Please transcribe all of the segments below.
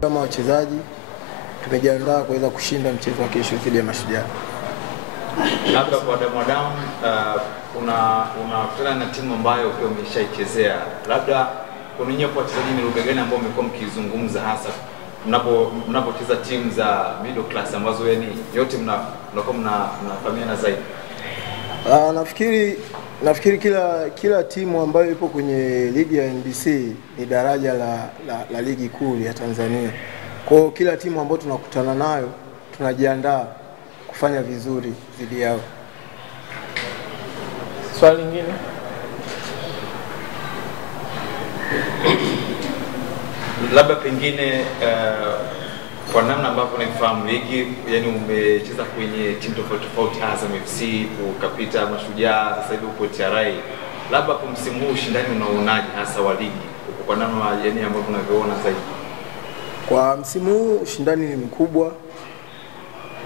Kama wachezaji tumejiandaa kuweza kushinda mchezo wa kesho dhidi ya Mashujaa. Labda kwa Damadamu unakutana na timu ambayo pia umeshaichezea. Labda kwa ninyi kwa wachezaji ni lugha gani ambayo mmekuwa mkizungumza hasa mnapocheza timu za middle class ambazo yani yote mnakuwa mnafahamiana zaidi? Nafikiri kila timu ambayo ipo kwenye ligi ya NBC ni daraja la ligi kuu ya Tanzania. Kwa kila timu ambayo tunakutana nayo tunajiandaa kufanya vizuri dhidi yao. Swali lingine? Labda pengine kwa namna ambavyo unaifahamu ligi, yani umecheza kwenye timu tofauti Azam FC, ukapita Mashujaa, sasa hivi uko TRA. Labda kwa msimu huu ushindani unaonaje hasa wa ligi kwa namna yani ambavyo unavyoona zaidi? Kwa msimu huu ushindani ni mkubwa.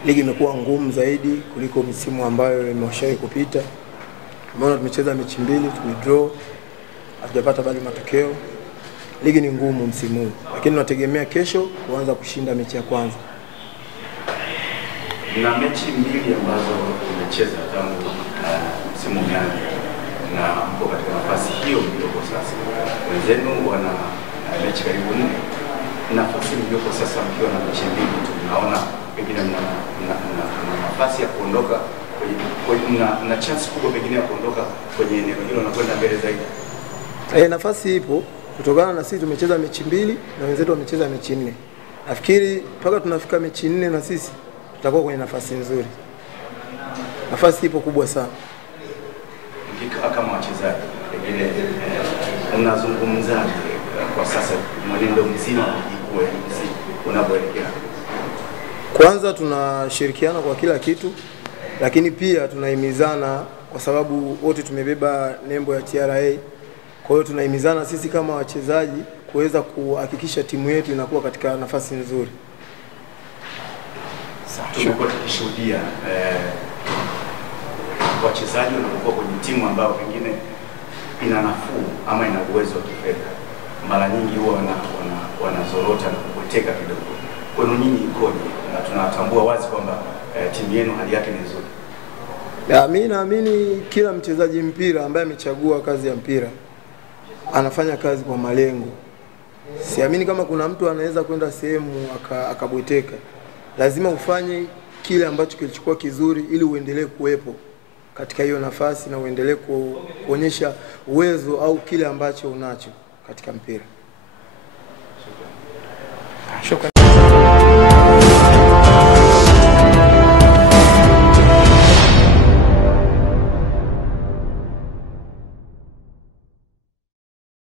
Ligi imekuwa ngumu zaidi kuliko misimu ambayo imeshawahi kupita. Umeona tumecheza mechi mbili, tumedraw, hatujapata bali matokeo. Ligi ni ngumu msimu huu, lakini tunategemea kesho kuanza kushinda mechi ya kwanza. Na mechi mbili ambazo tumecheza tangu msimu umeanza na mko katika nafasi hiyo mlioko sasa. Wenzenu wana mechi karibu 4. Nafasi mlioko sasa mkiwa na mechi mbili tu, naona pengine mna nafasi ya kuondoka na chance kubwa pengine ya kuondoka kwenye eneo hilo na kwenda mbele zaidi. Nafasi ipo kutokana na sisi tumecheza mechi mbili na wenzetu wamecheza mechi 4. Nafikiri mpaka tunafika mechi 4 na sisi tutakuwa kwenye nafasi nzuri. Nafasi ipo kubwa sana. Kama wachezaji pengine unazungumzaje kwa sasa mwenendo mzima wa ligi unapoelekea? Kwanza tunashirikiana kwa kila kitu, lakini pia tunahimizana kwa sababu wote tumebeba nembo ya TRA. Kwa hiyo tunahimizana sisi kama wachezaji kuweza kuhakikisha timu yetu inakuwa katika nafasi nzuri. Tumekuwa tukishuhudia wachezaji wanapokuwa kwenye timu ambayo pengine ina nafuu ama ina uwezo wa kifedha, mara nyingi huwa wanazorota na kupoteka kidogo. Kwa nini nyinyi ikoje? Na tunatambua wazi kwamba timu yenu hali yake ni nzuri. Mimi naamini kila mchezaji mpira ambaye amechagua kazi ya mpira anafanya kazi kwa malengo. Siamini kama kuna mtu anaweza kwenda sehemu akabweteka. Lazima ufanye kile ambacho kilichokuwa kizuri ili uendelee kuwepo katika hiyo nafasi na uendelee kuonyesha uwezo au kile ambacho unacho katika mpira. Shukrani.